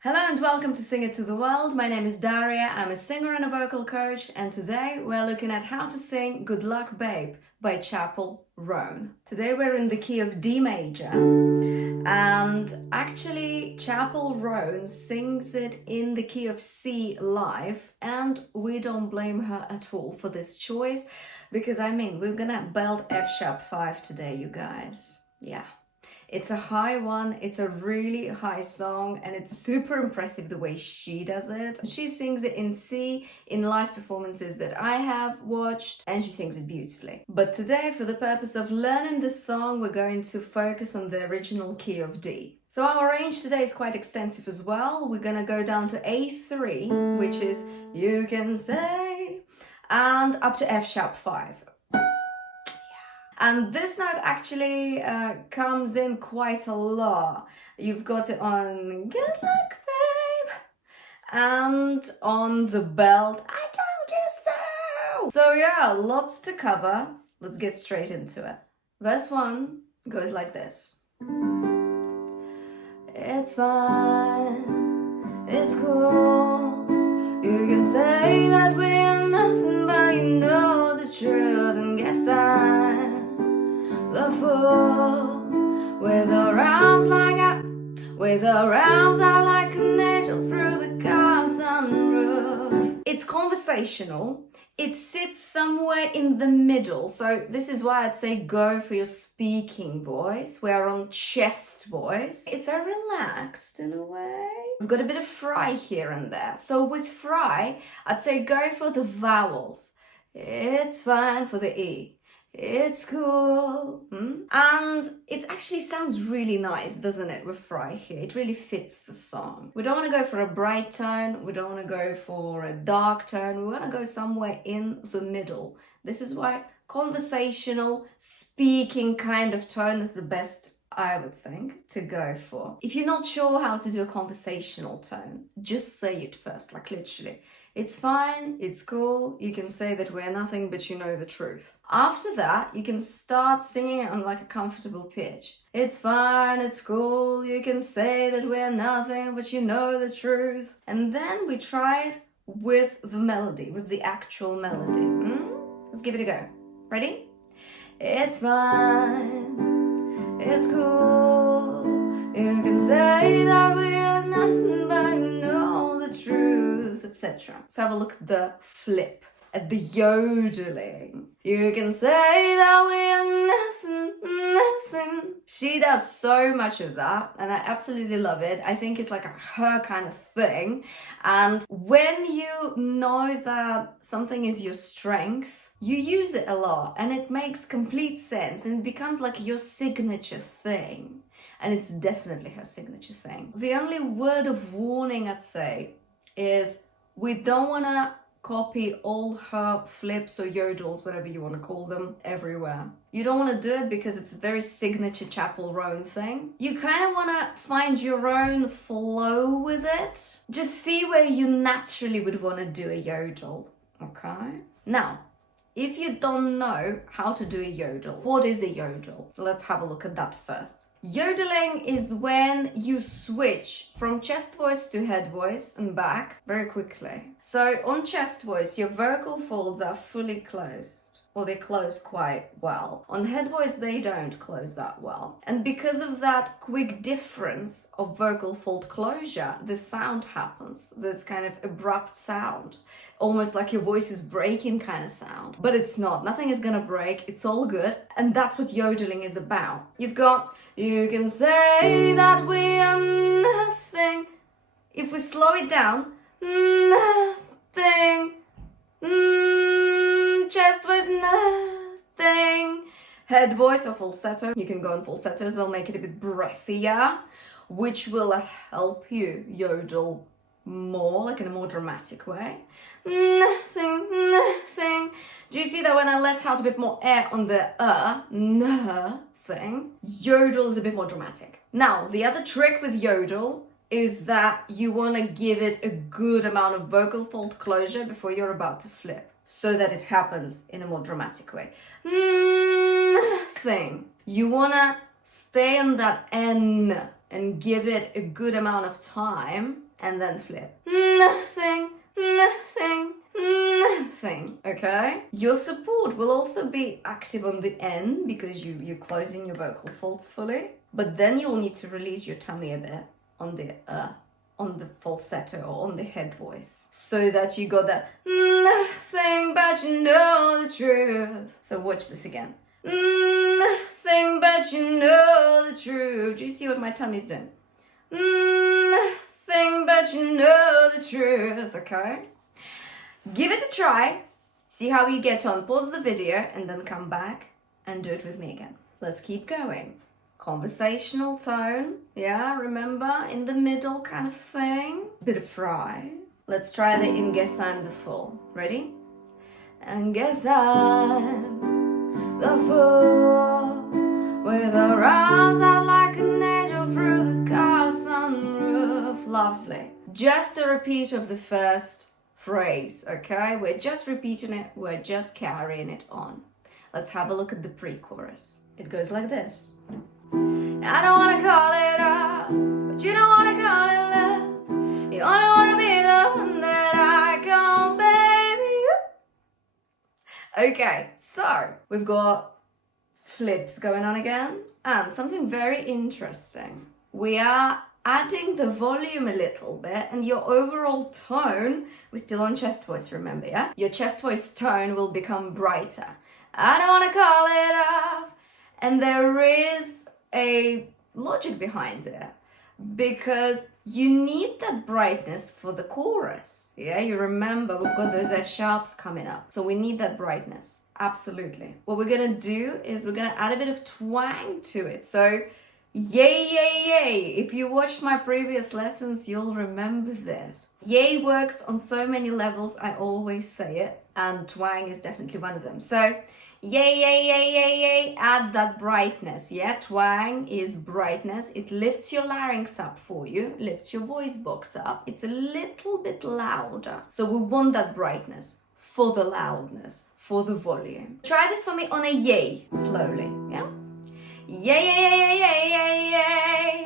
Hello and welcome to Sing It to the World. My name is Daria, I'm a singer and a vocal coach, and today we're looking at how to sing Good Luck Babe by Chappell Roan. Today we're in the key of D major, and actually Chappell Roan sings it in the key of C live, and we don't blame her at all for this choice, because we're gonna belt F sharp 5 today, you guys. Yeah. It's a high one, it's a really high song, and it's super impressive the way she does it. She sings it in C in live performances that I have watched, and she sings it beautifully. But today, for the purpose of learning the song, we're going to focus on the original key of D. So our range today is quite extensive as well. We're gonna go down to A3, which is You Can Say, and up to F sharp 5. And this note actually comes in quite a lot. You've got it on Good Luck Babe and on the belt I Told You So. So yeah, lots to cover. Let's get straight into it. Verse 1 goes like this. It's fine, it's cool. You can say that we're nothing, but you know the truth. And guess I'm the fool with her arms out like an angel through the car sunroof. It's conversational. It sits somewhere in the middle. So this is why I'd say go for your speaking voice. We're on chest voice. It's very relaxed in a way. We've got a bit of fry here and there. So with fry, I'd say go for the vowels. It's fine for the E. It's cool. And it actually sounds really nice, doesn't it, with fry here? It really fits the song. We don't want to go for a bright tone. We don't want to go for a dark tone. We want to go somewhere in the middle. This is why conversational, speaking kind of tone is the best, I would think, to go for. If you're not sure how to do a conversational tone, just say it first, like literally. It's fine, it's cool, you can say that we're nothing, but you know the truth. After that, you can start singing it on like a comfortable pitch. It's fine, it's cool, you can say that we're nothing, but you know the truth. And then we try it with the melody, with the actual melody. Let's give it a go. Ready? It's fine, it's cool, you can say that we're nothing, but you know the truth, etc. Let's have a look at the flip, at the yodeling. You can say that we're nothing. She does so much of that, and I absolutely love it. I think it's like her kind of thing. And when you know that something is your strength, you use it a lot, and it makes complete sense, and it becomes like your signature thing. And it's definitely her signature thing. The only word of warning I'd say is we don't want to copy all her flips or yodels, whatever you want to call them, everywhere. You don't want to do it because it's a very signature Chappell Roan thing. You kind of want to find your own flow with it. Just see where you naturally would want to do a yodel, okay? Now, if you don't know how to do a yodel, what is a yodel? Let's have a look at that first. Yodeling is when you switch from chest voice to head voice and back very quickly. So on chest voice, your vocal folds are fully closed, or they close quite well. On head voice, they don't close that well. And because of that quick difference of vocal fold closure, the sound happens. This kind of abrupt sound, almost like your voice is breaking kind of sound. But it's not. Nothing is gonna break. It's all good. And that's what yodeling is about. You've got, you can say that we are nothing. If we slow it down, nothing. Chest voice, nothing. Head voice or falsetto. You can go on falsetto as well, make it a bit breathier, which will help you yodel more, like in a more dramatic way. Nothing. Do you see that when I let out a bit more air on the nothing, yodel is a bit more dramatic. Now, the other trick with yodel is that you want to give it a good amount of vocal fold closure before you're about to flip, so that it happens in a more dramatic way. Nothing. You want to stay on that N and give it a good amount of time and then flip. Nothing, nothing, nothing, okay? Your support will also be active on the end because you're closing your vocal folds fully, but then you'll need to release your tummy a bit on the falsetto or on the head voice so that you got that nothing but you know the truth. So watch this again. Nothing but you know the truth. Do you see what my tummy's doing? Nothing but you know the truth, okay? Give it a try. See how you get on. Pause the video and then come back and do it with me again. Let's keep going. Conversational tone, yeah, remember, in the middle kind of thing. Bit of fry. Let's try the in guess I'm the fool. Ready? And guess I'm the fool with her arms out like an angel through the car sunroof. Lovely. Just a repeat of the first phrase, okay? We're just repeating it, we're just carrying it on. Let's have a look at the pre-chorus. It goes like this. I don't wanna call it up, but you don't wanna call it love. You only wanna be the one that I call baby. Okay, so we've got flips going on again, and something very interesting. We are adding the volume a little bit, and your overall tone, we're still on chest voice, remember, yeah? Your chest voice tone will become brighter. I don't wanna call it up. And there is a logic behind it because you need that brightness for the chorus. Yeah, you remember we've got those F sharps coming up, so we need that brightness. Absolutely. What we're gonna do is we're gonna add a bit of twang to it. So yay, yay, yay. If you watched my previous lessons, you'll remember this. Yay works on so many levels, I always say it, and twang is definitely one of them. So yay, yay, yay, yay, yay, add that brightness, yeah? Twang is brightness. It lifts your larynx up for you, lifts your voice box up. It's a little bit louder. So we want that brightness for the loudness, for the volume. Try this for me on a yay, slowly, yeah? Yay, yay, yay, yay, yay, yay,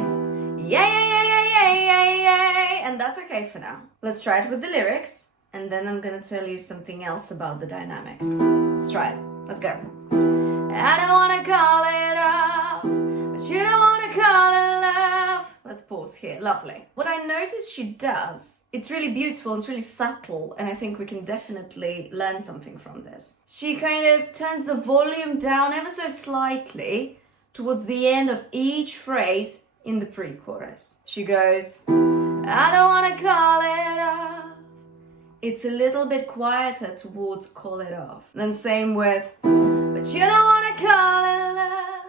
yay, yay, yay, yay, yay, yay, yay, and that's okay for now. Let's try it with the lyrics, and then I'm gonna tell you something else about the dynamics. Let's try it. Let's go. I don't wanna call it up, but you don't wanna call it love. Let's pause here. Lovely. What I noticed she does, it's really beautiful, it's really subtle, and I think we can definitely learn something from this. She kind of turns the volume down ever so slightly towards the end of each phrase in the pre-chorus. She goes, I don't wanna call it up. It's a little bit quieter towards call it off. Then same with, but you don't wanna call it love.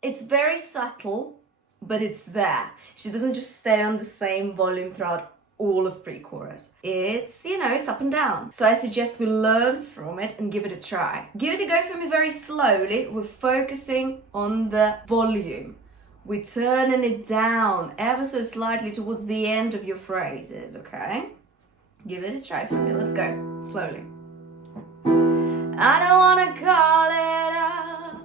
It's very subtle, but it's there. She doesn't just stay on the same volume throughout all of pre-chorus. It's, it's up and down. So I suggest we learn from it and give it a try. Give it a go for me very slowly. We're focusing on the volume. We're turning it down ever so slightly towards the end of your phrases, okay? Give it a try for me. Let's go. Slowly. I don't wanna call it up,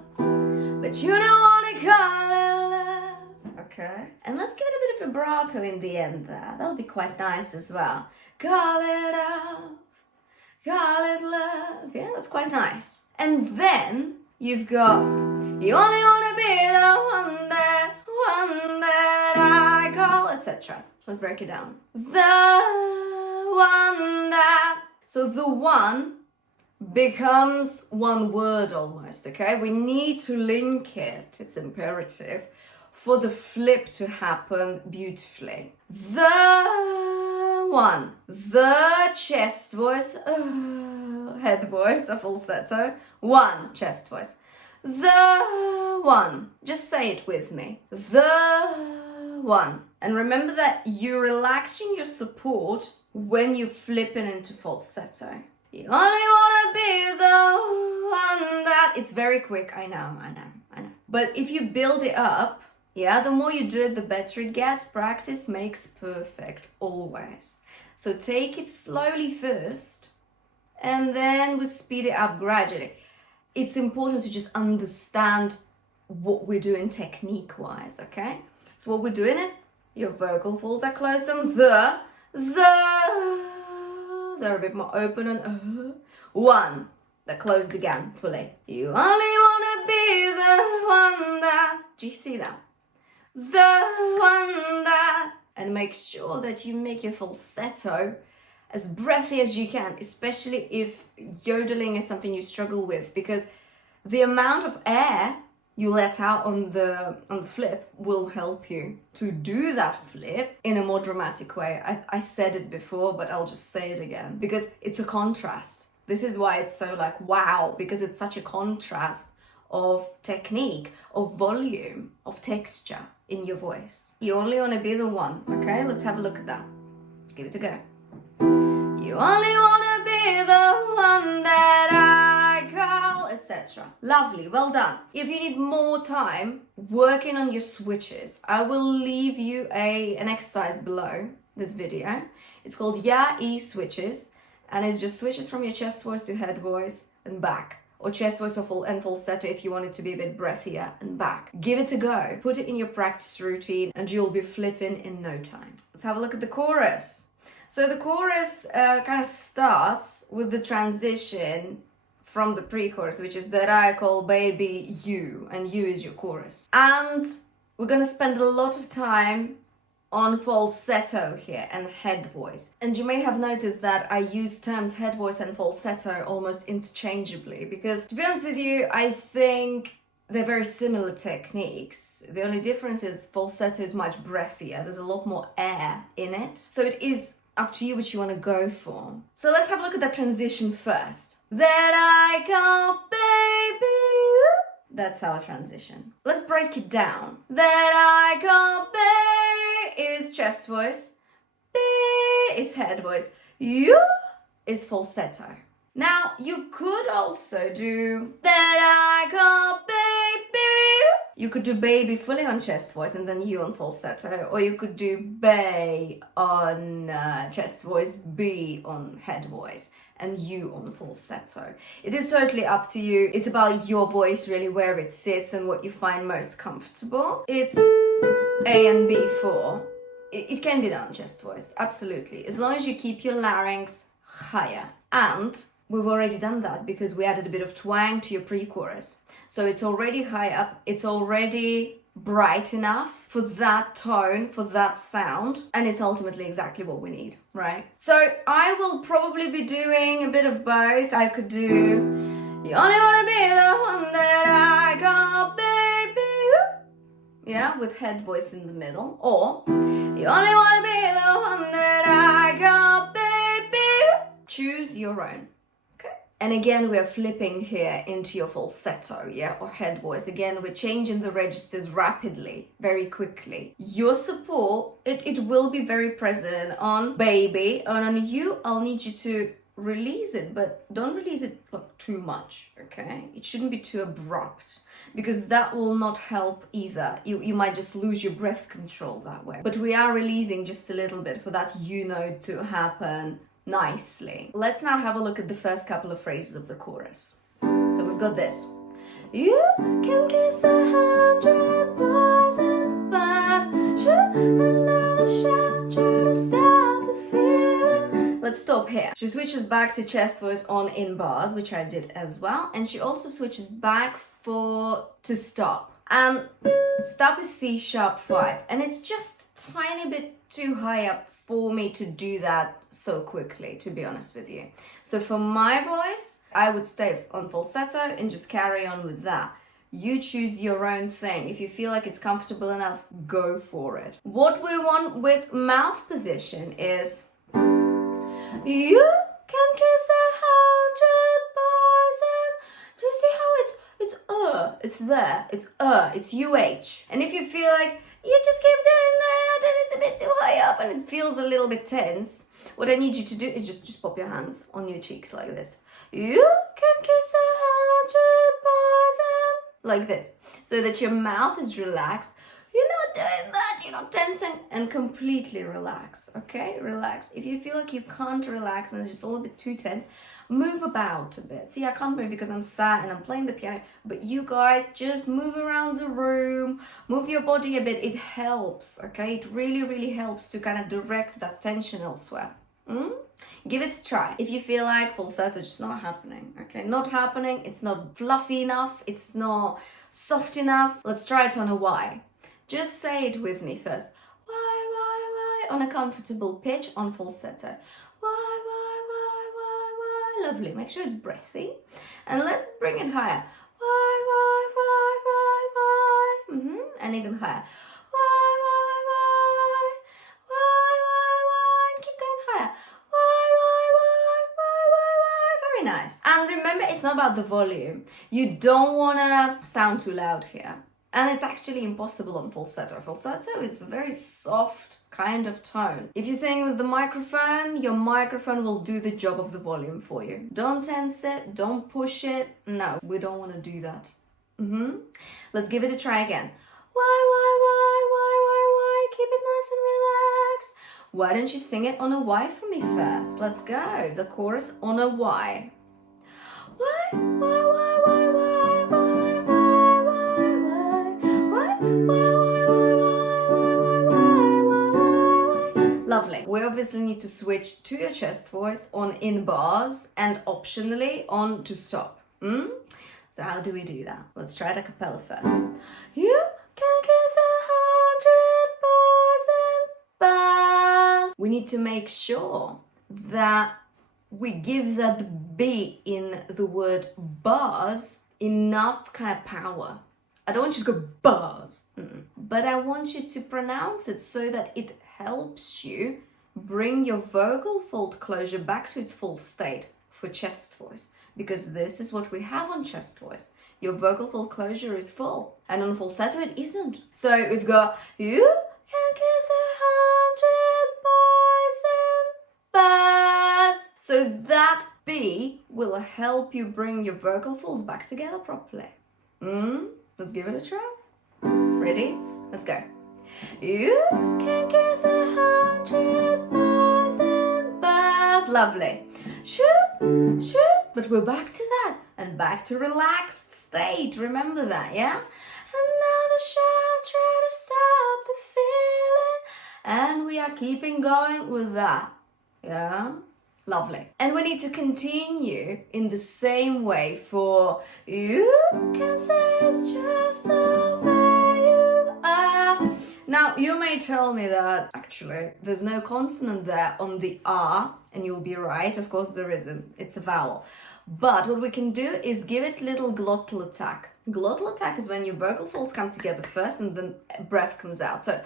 but you don't wanna call it love. Okay. And let's give it a bit of vibrato in the end there. That'll be quite nice as well. Call it up, call it love. Yeah, that's quite nice. And then you've got, you only wanna be the one that I call, etc. Let's break it down. The one that, so the one becomes one word almost, okay? We need to link it, it's imperative, for the flip to happen beautifully. The one, the chest voice, head voice, a falsetto, one chest voice. The one, just say it with me. The one. And remember that you're relaxing your support when you're flipping into falsetto. You only wanna be the one that... It's very quick, I know. But if you build it up, yeah, the more you do it, the better it gets. Practice makes perfect, always. So take it slowly first, and then we speed it up gradually. It's important to just understand what we're doing technique-wise, okay? So what we're doing is Your vocal folds are closed on the. They're a bit more open and one. They're closed again fully. You only wanna be the one that. Do you see that? The one that. And make sure that you make your falsetto as breathy as you can, especially if yodeling is something you struggle with, because the amount of air you let out on the flip will help you to do that flip in a more dramatic way. I said it before, but I'll just say it again because it's a contrast. This is why it's so like wow, because it's such a contrast of technique, of volume, of texture in your voice. You only want to be the one, okay? Let's have a look at that. Let's give it a go. You only want to be the one that I call, etc. Lovely, well done. If you need more time working on your switches, I will leave you an exercise below this video. It's called Ya-E switches, and it's just switches from your chest voice to head voice and back. Or chest voice and falsetto if you want it to be a bit breathier and back. Give it a go. Put it in your practice routine and you'll be flipping in no time. Let's have a look at the chorus. So the chorus kind of starts with the transition from the pre-chorus, which is that I call baby you, and you is your chorus. And we're gonna spend a lot of time on falsetto here and head voice. And you may have noticed that I use terms head voice and falsetto almost interchangeably because, to be honest with you, I think they're very similar techniques. The only difference is falsetto is much breathier. There's a lot more air in it. So it is up to you what you want to go for. So let's have a look at that transition first. That I go, baby. That's our transition. Let's break it down. That I go, baby is chest voice. B is head voice. You is falsetto. Now, you could also do that I go, baby. You could do baby fully on chest voice and then you on falsetto. Or you could do bay on chest voice, B on head voice, and you on falsetto. It is totally up to you. It's about your voice, really, where it sits and what you find most comfortable. It's A and B4. It can be done on chest voice, absolutely, as long as you keep your larynx higher. And we've already done that because we added a bit of twang to your pre-chorus. So it's already high up, it's already bright enough for that tone, for that sound, and it's ultimately exactly what we need, right? So I will probably be doing a bit of both. I could do, you only wanna be the one that I call baby, yeah, with head voice in the middle, or you only wanna be the one that I call baby. Choose your own. And again, we're flipping here into your falsetto, yeah, or head voice. Again, we're changing the registers rapidly, very quickly. Your support, it will be very present on baby, and on you, I'll need you to release it, but don't release it like too much, okay? It shouldn't be too abrupt, because that will not help either. You might just lose your breath control that way. But we are releasing just a little bit for that you note to happen nicely. Let's now have a look at the first couple of phrases of the chorus. So we've got this. You can kiss 100 boys and bars, shoot another shot, try to stop the feeling. Let's stop here. She switches back to chest voice on in bars, which I did as well, and she also switches back to stop. And stop is C#5, and it's just a tiny bit too high up for me to do that so quickly, to be honest with you. So for my voice, I would stay on falsetto and just carry on with that. You choose your own thing. If you feel like it's comfortable enough, go for it. What we want with mouth position is you can kiss 100 boys, and do you see how it's there, it's UH. And if you feel like you just keep doing that and it's a bit too high up and it feels a little bit tense, what I need you to do is just pop your hands on your cheeks like this. You can kiss 100 boys, and like this, so that your mouth is relaxed. You're not doing that, you're not tensing, and completely relax, okay? Relax. If you feel like you can't relax and it's just all a bit too tense, move about a bit. See, I can't move because I'm sat and I'm playing the piano, but you guys just move around the room, move your body a bit. It helps, okay? It really, really helps to kind of direct that tension elsewhere. Give it a try. If you feel like falsetto is just not happening, okay? Not happening, it's not fluffy enough, it's not soft enough. Let's try it on a Y. Just say it with me first. Y, on a comfortable pitch on falsetto. Y, lovely. Make sure it's breathy. And let's bring it higher. Y, and even higher. And keep going higher. Very nice. And remember, it's not about the volume. You don't want to sound too loud here. And it's actually impossible on falsetto. Falsetto is a very soft kind of tone. If you're singing with the microphone, your microphone will do the job of the volume for you. Don't tense it, don't push it. No, we don't want to do that. Let's give it a try again. Why? Keep it nice and relaxed. Why don't you sing it on a Y for me first? Let's go. The chorus on a Y. Lovely. We obviously need to switch to your chest voice on in bars and optionally on to stop. So how do we do that? Let's try it a cappella first. You can kiss 100 bars. We need to make sure that we give that B in the word bars enough kind of power. I don't want you to go bars, but I want you to pronounce it so that it helps you bring your vocal fold closure back to its full state for chest voice, because this is what we have on chest voice. Your vocal fold closure is full, and on falsetto it isn't. So we've got you can kiss 100 boys in bars. So that B will help you bring your vocal folds back together properly. Let's give it a try. Ready? Let's go. You can kiss 100 boys in bars. Lovely. Shoot. But we're back to that. And back to relaxed state. Remember that, yeah? And now the shot try to stop the feeling. And we are keeping going with that. Yeah? Lovely. And we need to continue in the same way for you can say it's just the way you are. Now, you may tell me that actually there's no consonant there on the R, and you'll be right. Of course there isn't. It's a vowel. But what we can do is give it little glottal attack. Glottal attack is when your vocal folds come together first and then breath comes out. So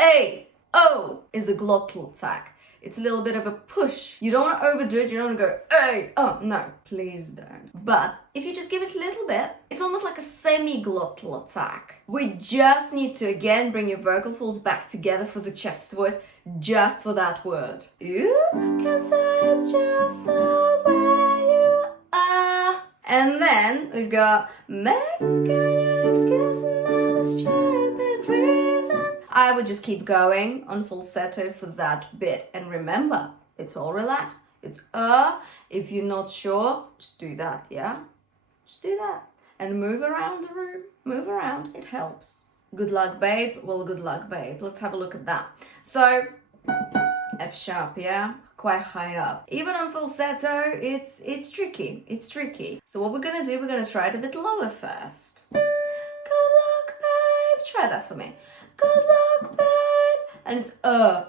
A, O is a glottal attack. It's a little bit of a push. You don't want to overdo it. You don't want to go, hey, oh, no, please don't. But if you just give it a little bit, it's almost like a semi-glottal attack. We just need to, again, bring your vocal folds back together for the chest voice, just for that word. You can say it's just the way you are. And then we've got, make an excuse another stupid reason. I would just keep going on falsetto for that bit. And remember, it's all relaxed. It's if you're not sure, just do that, yeah? Just do that. And move around the room. Move around. It helps. Good luck, babe. Well, good luck, babe. Let's have a look at that. So, F sharp, yeah? Quite high up. Even on falsetto, it's tricky. It's tricky. So what we're gonna do, we're gonna try it a bit lower first. Good luck, babe. Try that for me. Good luck, babe. And it's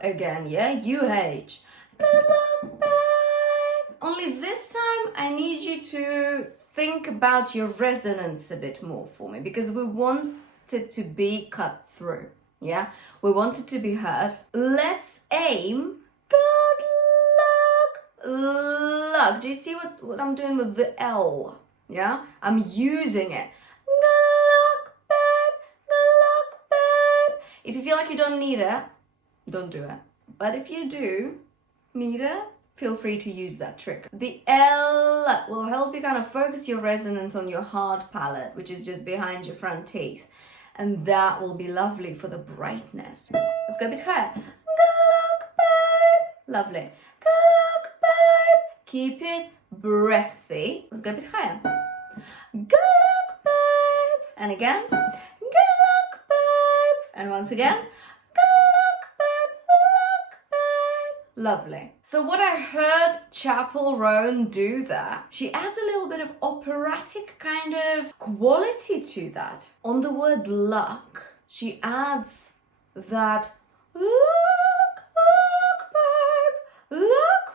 again, yeah? UH. Good luck, babe. Only this time I need you to think about your resonance a bit more for me, because we want it to be cut through, yeah? We want it to be heard. Let's aim. Good luck. Do you see what I'm doing with the L? Yeah? I'm using it. If you feel like you don't need it, don't do it. But if you do need it, feel free to use that trick. The L will help you kind of focus your resonance on your hard palate, which is just behind your front teeth. and that will be lovely for the brightness. Let's go a bit higher. Galak, babe. Lovely. Galak, babe. Keep it breathy. Let's go a bit higher. Galak, babe. And again. Galak, babe. And once again. Galak, babe. Galak, babe. Lovely. So what I heard Chappell Roan do there, she adds a little bit of operatic kind of quality to that. On the word luck, she adds that luck,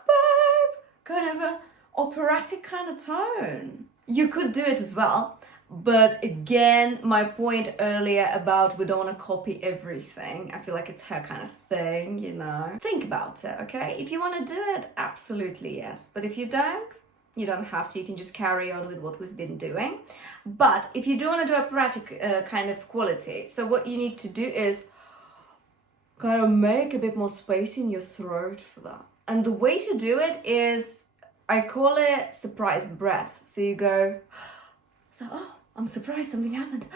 babe, kind of a operatic kind of tone. You could do it as well, but again, my point earlier about we don't want to copy everything. I feel like it's her kind of thing, you know. Think about it, okay? If you want to do it, absolutely yes. But if you don't, you don't have to. You can just carry on with what we've been doing. But if you do want to do operatic kind of quality, so what you need to do is kind of make a bit more space in your throat for that. And the way to do it is, I call it surprise breath. So you go, so, oh, I'm surprised something happened.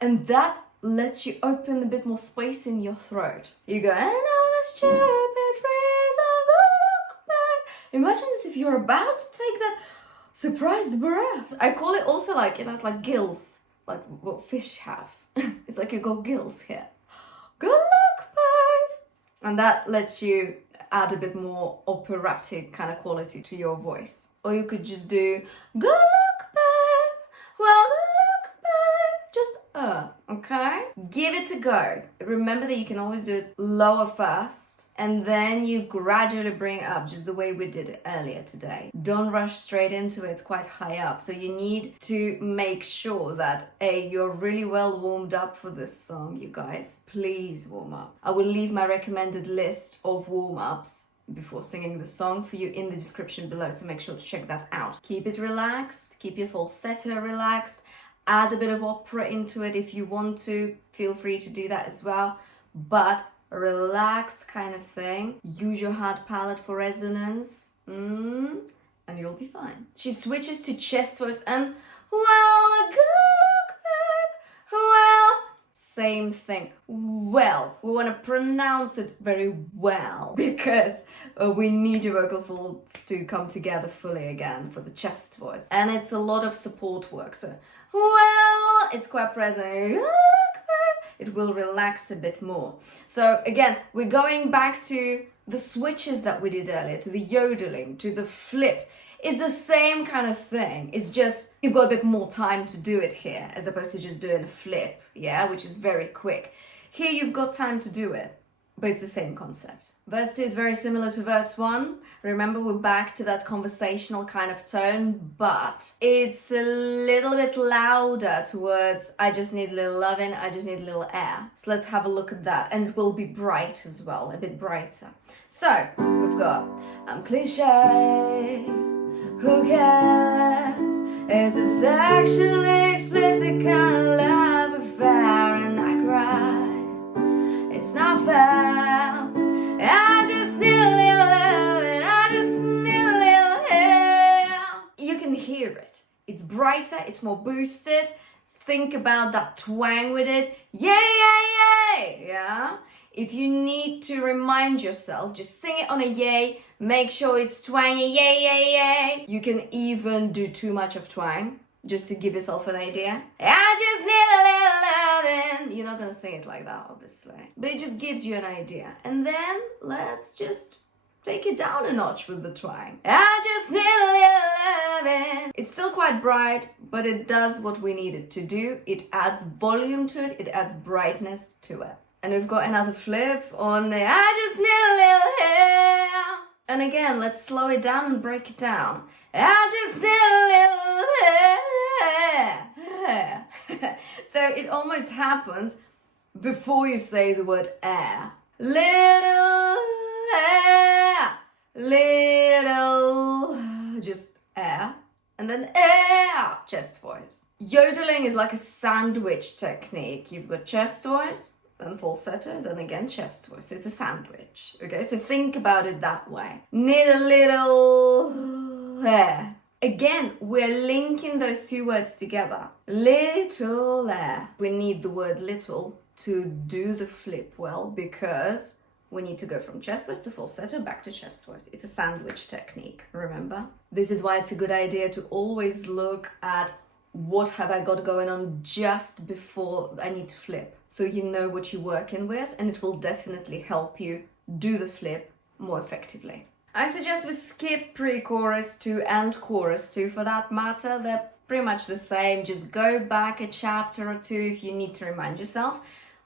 And that lets you open a bit more space in your throat. You go, and all the stupid reason, look back. Imagine this if you're about to take that surprised breath. I call it also like, you know, it's like gills, like what fish have. It's like you got gills here. Good luck, babe. And that lets you add a bit more operatic kind of quality to your voice. Or you could just do, good luck, babe. Well, good luck, babe. Just, okay? Give it a go. Remember that you can always do it lower first, and then you gradually bring it up, just the way we did it earlier today. Don't rush straight into it, it's quite high up. So you need to make sure that you're really well warmed up for this song, you guys. Please warm up. I will leave my recommended list of warm-ups before singing the song for you in the description below, so make sure to check that out. Keep it relaxed, keep your falsetto relaxed, add a bit of opera into it if you want to, feel free to do that as well, but relaxed kind of thing. Use your hard palate for resonance, and you'll be fine. She switches to chest voice and, well, good luck, babe, well, same thing. Well, we want to pronounce it very well because we need your vocal folds to come together fully again for the chest voice. And it's a lot of support work. So, well, it's quite present. It will relax a bit more. So again, we're going back to the switches that we did earlier, to the yodeling, to the flips. It's the same kind of thing. It's just you've got a bit more time to do it here as opposed to just doing a flip, yeah, which is very quick. Here you've got time to do it, but it's the same concept. Verse 2 is very similar to verse 1. Remember, we're back to that conversational kind of tone, but it's a little bit louder towards I just need a little loving, I just need a little air. So let's have a look at that. And it will be bright as well, a bit brighter. So we've got I'm cliche, who cares? It's a sexually explicit kind of love affair, and I cry. It's not fair. I just need a little love and I just need a little hair. You can hear it. It's brighter, it's more boosted. Think about that twang with it. Yay, yeah? If you need to remind yourself, just sing it on a yay. Make sure it's twangy, yay. You can even do too much of twang, just to give yourself an idea. I just need a little loving. You're not gonna sing it like that, obviously. But it just gives you an idea. And then let's just take it down a notch with the twang. I just need a little loving. It's still quite bright, but it does what we need it to do. It adds volume to it. It adds brightness to it. And we've got another flip on the I just need a little hair. And again, let's slow it down and break it down. I just need a little hair. So it almost happens before you say the word air. Little air, little, just air. And then air, chest voice. Yodeling is like a sandwich technique. You've got chest voice, then falsetto, then again chest voice. So it's a sandwich, okay? So think about it that way. Need a little hair. Again, we're linking those two words together. Little air. We need the word little to do the flip well, because we need to go from chest voice to falsetto back to chest voice. It's a sandwich technique, remember? This is why it's a good idea to always look at what have I got going on just before I need to flip, so you know what you're working with, and it will definitely help you do the flip more effectively. I suggest we skip pre-chorus 2 and chorus 2 for that matter. They're pretty much the same. Just go back a chapter or two if you need to remind yourself.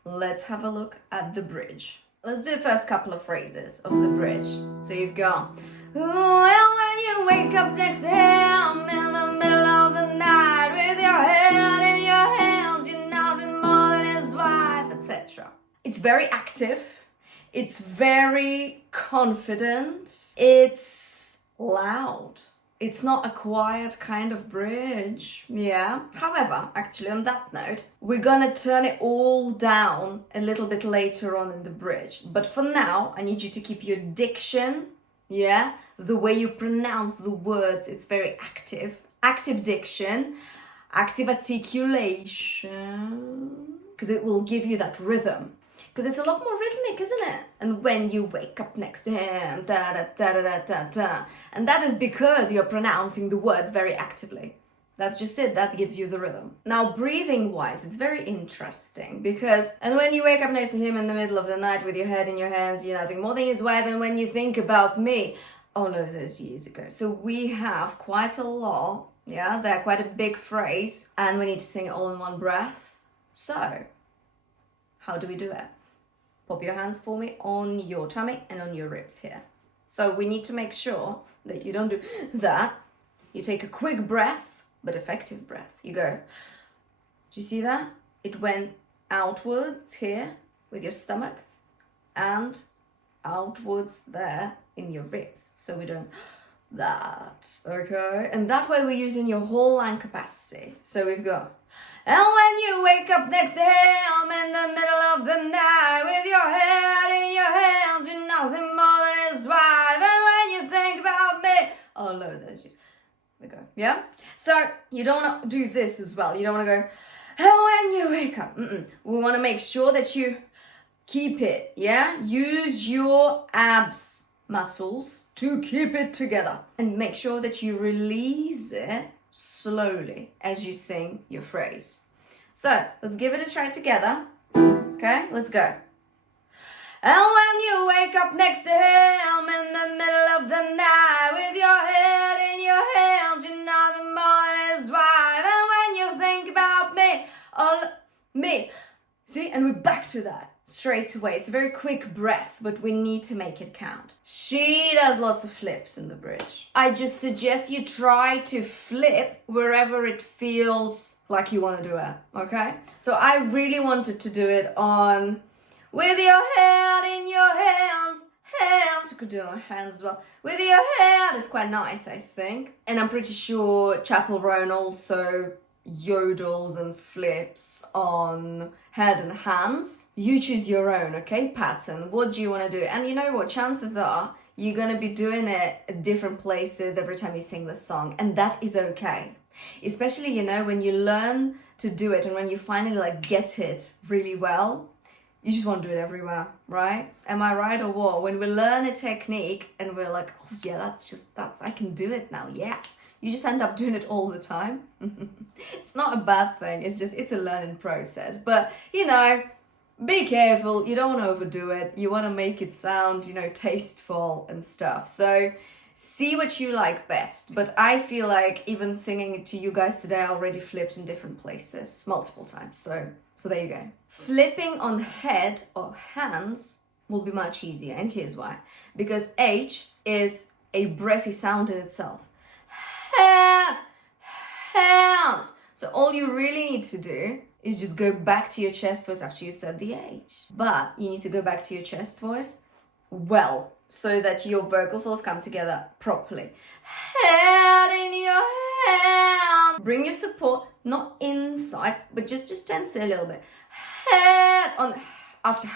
Let's have a look at the bridge. Let's do the first couple of phrases of the bridge. So you've got, well, when you wake up next to him in the middle of the night with your head in your hands, you're nothing more than his wife, etc. It's very active. It's very confident. It's loud. It's not a quiet kind of bridge, yeah? However, actually on that note, we're gonna turn it all down a little bit later on in the bridge. But for now, I need you to keep your diction, yeah? The way you pronounce the words, it's very active. Active diction, active articulation, because it will give you that rhythm. Because it's a lot more rhythmic, isn't it? And when you wake up next to him, da da da da da da da. And that is because you're pronouncing the words very actively. That's just it, that gives you the rhythm. Now, breathing-wise, it's very interesting because, and when you wake up next to him in the middle of the night with your head in your hands, you're nothing more than his wife, and when you think about me, all of those years ago. So we have quite a lot, yeah? They're quite a big phrase, and we need to sing it all in one breath. So, how do we do it? Pop your hands for me on your tummy and on your ribs here. So we need to make sure that you don't do that. You take a quick breath, but effective breath. You go, do you see that? It went outwards here with your stomach and outwards there in your ribs. So we don't that, okay? And that way we're using your whole lung capacity. So we've got, and when you wake up next to him in the middle of the night with your head in your hands, you're nothing more than his wife. And when you think about me, oh no, there's just, we go, yeah? So you don't want to do this as well. You don't want to go, and when you wake up. We want to make sure that you keep it, yeah? Use your abs muscles to keep it together, and make sure that you release it slowly as you sing your phrase. So let's give it a try together. Okay, let's go. And when you wake up next to him in the middle of the night with your head in your hands, you're nothing more than his wife. And when you think about me, all me. See, and we're back to that straight away. It's a very quick breath, but we need to make it count. She does lots of flips in the bridge. I just suggest you try to flip wherever it feels like you want to do it, okay? So I really wanted to do it on with your head in your hands. You could do it on hands as well. With your head is quite nice, I think. And I'm pretty sure Chappell Roan also yodels and flips on head and hands. You choose your own, okay, pattern. What do you want to do? And you know what? Chances are you're going to be doing it at different places every time you sing the song, and that is okay. Especially, you know, when you learn to do it and when you finally like get it really well, you just want to do it everywhere, right? Am I right or what? When we learn a technique and we're like, oh yeah, I can do it now, yes. You just end up doing it all the time. It's not a bad thing, it's a learning process. But, you know, be careful, you don't want to overdo it. You want to make it sound, you know, tasteful and stuff. So see what you like best. But I feel like even singing it to you guys today, I already flipped in different places, multiple times. So there you go. Flipping on head or hands will be much easier. And here's why. Because H is a breathy sound in itself. Hands. So all you really need to do is just go back to your chest voice after you said the H. But you need to go back to your chest voice well, so that your vocal folds come together properly. Head in your hand. Bring your support, not inside, but just tense it a little bit. Head on, after.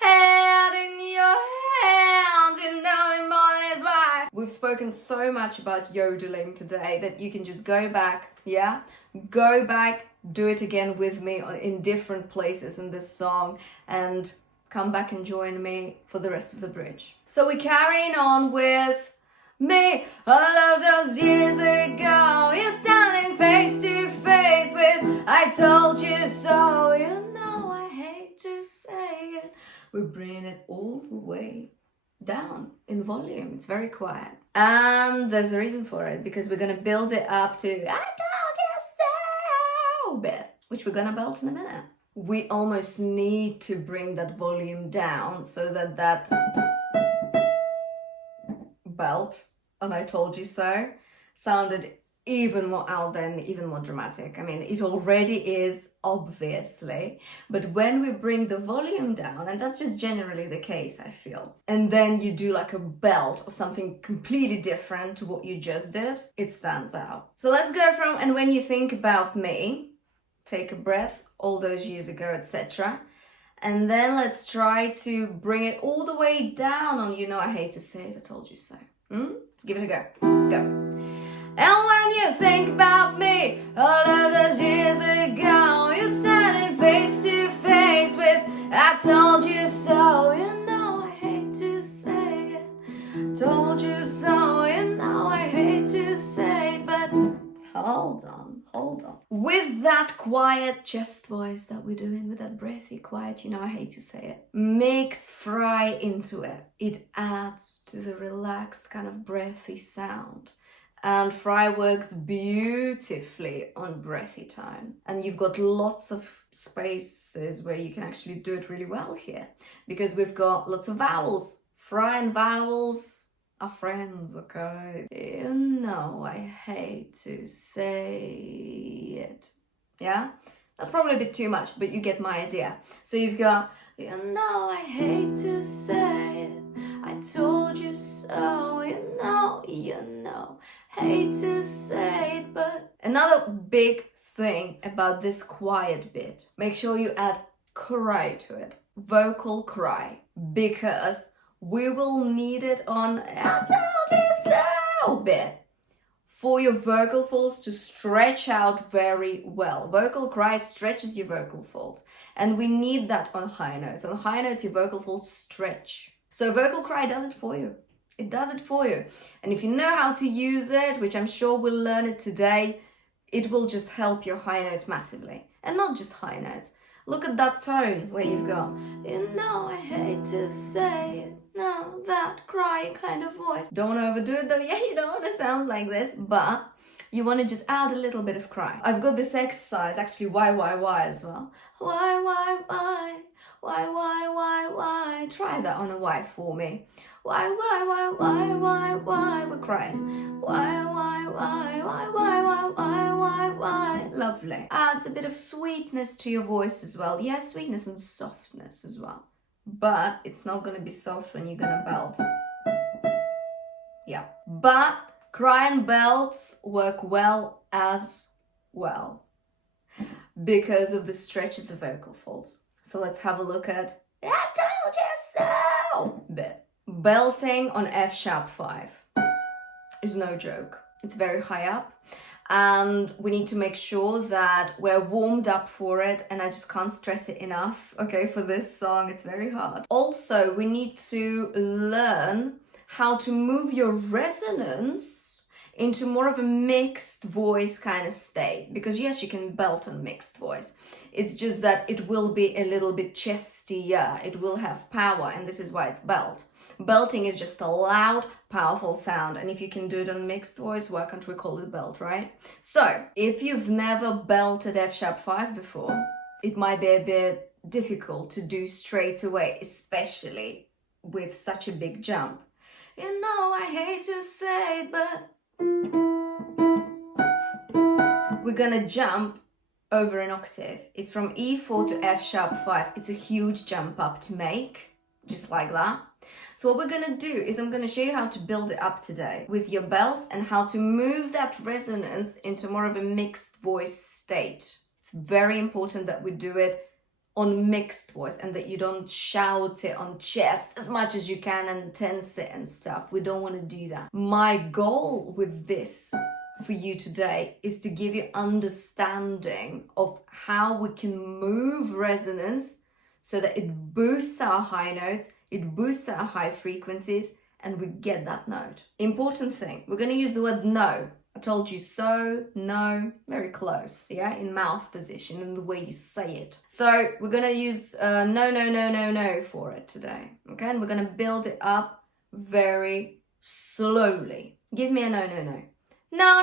Head in your hands, you know them more than his wife. We we've spoken so much about yodeling today that you can just go back, yeah? Go back, do it again with me in different places in this song, and come back and join me for the rest of the bridge. So we're carrying on with me. All of those years ago, you're standing face to face with I told you so. You know I hate to say it. We're bringing it all the way down in volume. It's very quiet. And there's a reason for it, because we're going to build it up to I told you so bit, which we're going to belt in a minute. We almost need to bring that volume down so that that belt, and I told you so, sounded even more out there and even more dramatic. I mean, it already is, obviously, but when we bring the volume down, and that's just generally the case, I feel, and then you do like a belt or something completely different to what you just did, it stands out. So let's go from and when you think about me, take a breath, all those years ago, etc. And then let's try to bring it all the way down on you know I hate to say it, I told you so. Let's give it a go. Let's go. And when you think about me, all of those years ago, you're standing face to face with I told you so. You know I hate to say it, told you so. You know I hate to say it, but hold on, hold on. With that quiet chest voice that we're doing, with that breathy quiet, you know I hate to say it, mix fry into it. It adds to the relaxed kind of breathy sound. And fry works beautifully on breathy tone. And you've got lots of spaces where you can actually do it really well here, because we've got lots of vowels. Fry and vowels are friends, okay? You know I hate to say it. Yeah? That's probably a bit too much, but you get my idea. So you've got, you know I hate to say it, I told you so, you know, hate to say it, but... Another big thing about this quiet bit, make sure you add cry to it, vocal cry, because we will need it on I told you so bit for your vocal folds to stretch out very well. Vocal cry stretches your vocal folds, and we need that on high notes. On high notes, your vocal folds stretch. So vocal cry does it for you. It does it for you. And if you know how to use it, which I'm sure we'll learn it today, it will just help your high notes massively. And not just high notes. Look at that tone where you've got, you know I hate to say it, no, that cry kind of voice. Don't overdo it though. Yeah, you don't want to sound like this, but you want to just add a little bit of cry. I've got this exercise, actually, why as well. Why, try that on a Y for me. Why, we're crying. Why, lovely. Adds a bit of sweetness to your voice as well. Yeah, sweetness and softness as well. But it's not going to be soft when you're going to belt. Yeah. But cry and belts work well as well because of the stretch of the vocal folds. So let's have a look at I told you so bit. Belting on F#5 is no joke. It's very high up, and we need to make sure that we're warmed up for it, and I just can't stress it enough, okay, for this song. It's very hard. Also, we need to learn how to move your resonance into more of a mixed voice kind of state, because yes, you can belt on mixed voice. It's just that it will be a little bit chestier, it will have power, and this is why it's belt. Belting is just a loud, powerful sound, and if you can do it on mixed voice, why can't we call it belt, right? So, if you've never belted F#5 before, it might be a bit difficult to do straight away, especially with such a big jump. You know, I hate to say it, but... We're gonna jump over an octave. It's from E4 to F#5. It's a huge jump up to make, just like that. So what we're gonna do is I'm gonna show you how to build it up today with your belts and how to move that resonance into more of a mixed voice state. It's very important that we do it on mixed voice and that you don't shout it on chest as much as you can and tense it and stuff. We don't want to do that. My goal with this for you today is to give you understanding of how we can move resonance so that it boosts our high notes, it boosts our high frequencies, and we get that note. Important thing, we're going to use the word no. I told you so, no, very close, yeah, in mouth position and the way you say it. So we're going to use no for it today, okay? And we're going to build it up very slowly. Give me a no. No.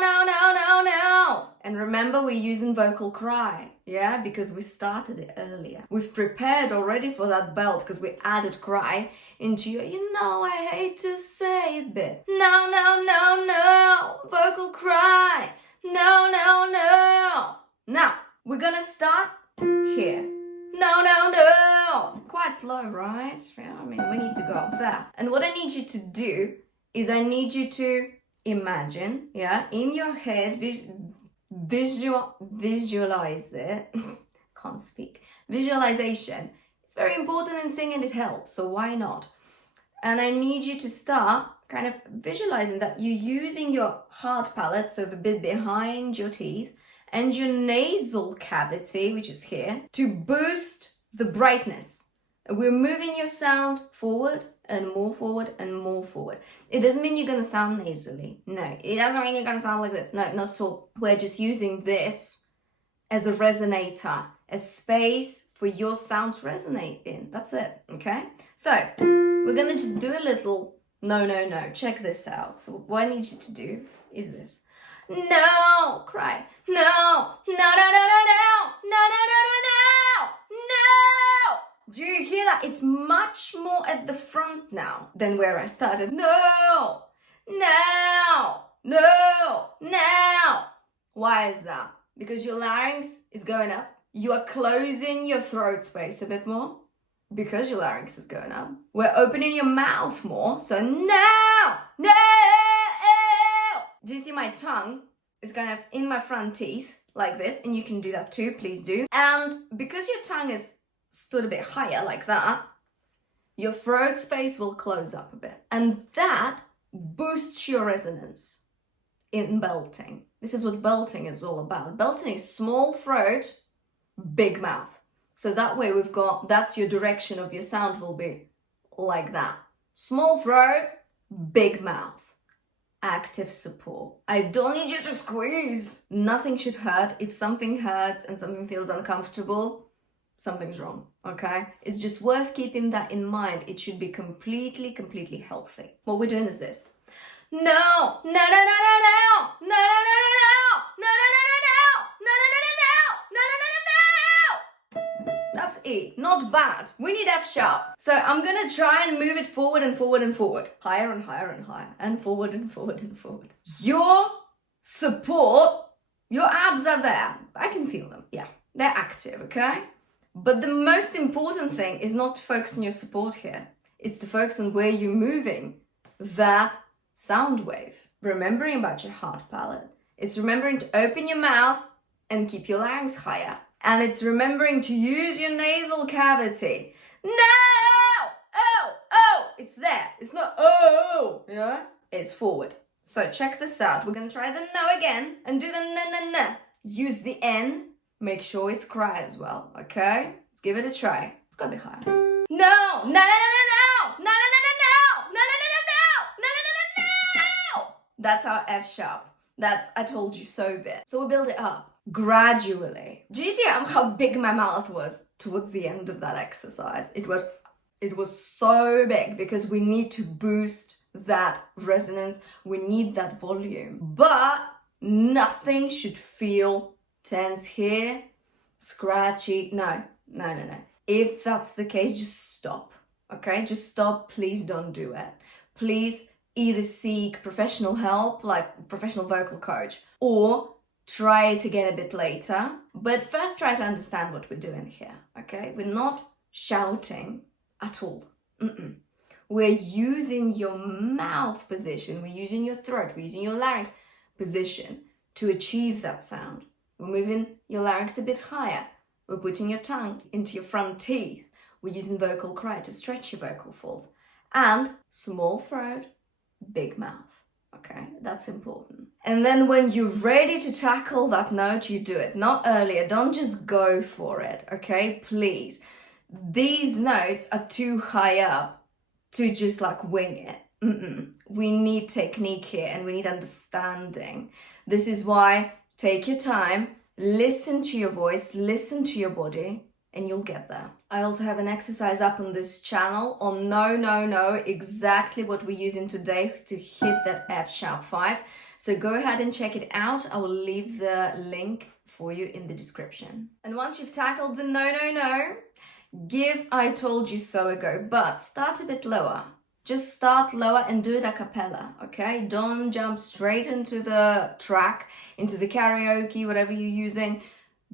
And remember, we're using vocal cry, yeah, because we started it earlier. We've prepared already for that belt because we added cry into your, I hate to say it bit. No. Vocal cry. No. Now, we're gonna start here. No. Quite low, right? Yeah, I mean, we need to go up there. And what I need you to do is I need you to imagine, yeah, in your head, visualize it. Can't speak. Visualization. It's very important in singing, it helps, so why not? And I need you to start kind of visualizing that you're using your hard palate, so the bit behind your teeth, and your nasal cavity, which is here, to boost the brightness. We're moving your sound forward and more forward and more forward. It doesn't mean you're going to sound nasally. No, it doesn't mean you're going to sound like this. No, not at all. We're just using this as a resonator, a space for your sound to resonate in. That's it, okay? So, we're going to just do a little no. Check this out. So, what I need you to do is this. No, cry. No. Do you hear that? It's much more at the front now than where I started. No. Why is that? Because your larynx is going up. You are closing your throat space a bit more because your larynx is going up. We're opening your mouth more. So no. Do you see my tongue is kind of in my front teeth like this? And you can do that too, please do. And because your tongue is stood a bit higher like that, your throat space will close up a bit. And that boosts your resonance in belting. This is what belting is all about. Belting is small throat, big mouth. So that way that's your direction of your sound will be like that. Small throat, big mouth. Active support. I don't need you to squeeze. Nothing should hurt. If something hurts and something feels uncomfortable, something's wrong, okay? It's just worth keeping that in mind. It should be completely healthy. What we're doing is this. No. That's E. Not bad. We need F sharp. So I'm gonna try and move it forward and forward and forward. Higher and higher and higher. And forward and forward and forward. Your support, your abs are there. I can feel them. Yeah, they're active, okay? But the most important thing is not to focus on your support here. It's to focus on where you're moving that sound wave. Remembering about your hard palate. It's remembering to open your mouth and keep your larynx higher. And it's remembering to use your nasal cavity. No! Oh! It's there. It's not oh! Yeah? It's forward. So check this out. We're going to try the no again and do the na. Use the N. Make sure it's cry as well, okay? Let's give it a try. It's got to be higher. No! That's our F sharp. That's I told you so bit. So we build it up gradually. Do you see how big my mouth was towards the end of that exercise? It was so big because we need to boost that resonance. We need that volume. But nothing should feel tense here, scratchy. No. If that's the case, just stop. Okay? Just stop. Please don't do it. Please either seek professional help, like professional vocal coach, or try it again a bit later. But first try to understand what we're doing here, okay? We're not shouting at all. We're using your mouth position, we're using your throat, we're using your larynx position to achieve that sound. We're moving your larynx a bit higher. We're putting your tongue into your front teeth. We're using vocal cry to stretch your vocal folds. And small throat, big mouth. Okay, that's important. And then when you're ready to tackle that note, you do it. Not earlier. Don't just go for it, okay? Please. These notes are too high up to just like wing it. We need technique here and we need understanding. This is why take your time, listen to your voice, listen to your body, and you'll get there. I also have an exercise up on this channel on no, exactly what we're using today to hit that F#5. So go ahead and check it out. I will leave the link for you in the description. And once you've tackled the no, give I told you so a go, but start a bit lower. Just start lower and do it a cappella, okay? Don't jump straight into the track, into the karaoke, whatever you're using.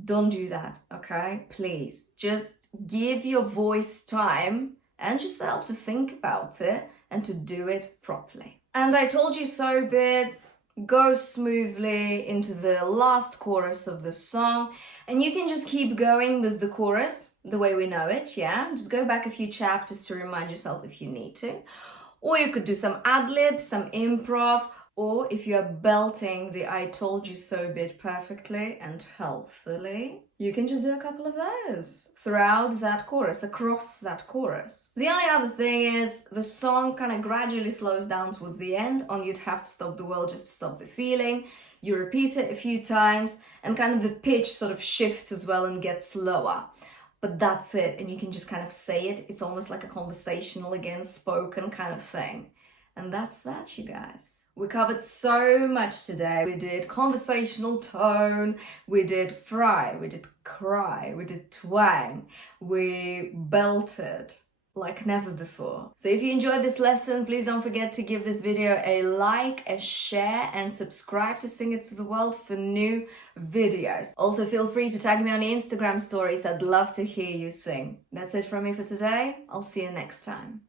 Don't do that, okay? Please, just give your voice time and yourself to think about it and to do it properly. And I told you so bit goes smoothly into the last chorus of the song, and you can just keep going with the chorus the way we know it, yeah? Just go back a few chapters to remind yourself if you need to. Or you could do some ad-libs, some improv, or if you are belting the I told you so bit perfectly and healthily, you can just do a couple of those throughout that chorus, across that chorus. The only other thing is the song kind of gradually slows down towards the end, and you'd have to stop the world just to stop the feeling. You repeat it a few times and kind of the pitch sort of shifts as well and gets slower. But that's it, and you can just kind of say it. It's almost like a conversational, again, spoken kind of thing. And that's that, you guys. We covered so much today. We did conversational tone, we did fry, we did cry, we did twang, we belted like never before. So if you enjoyed this lesson, please don't forget to give this video a like, a share, and subscribe to Sing It to the World for new videos. Also feel free to tag me on Instagram stories. I'd love to hear you sing. That's it from me for today. I'll see you next time.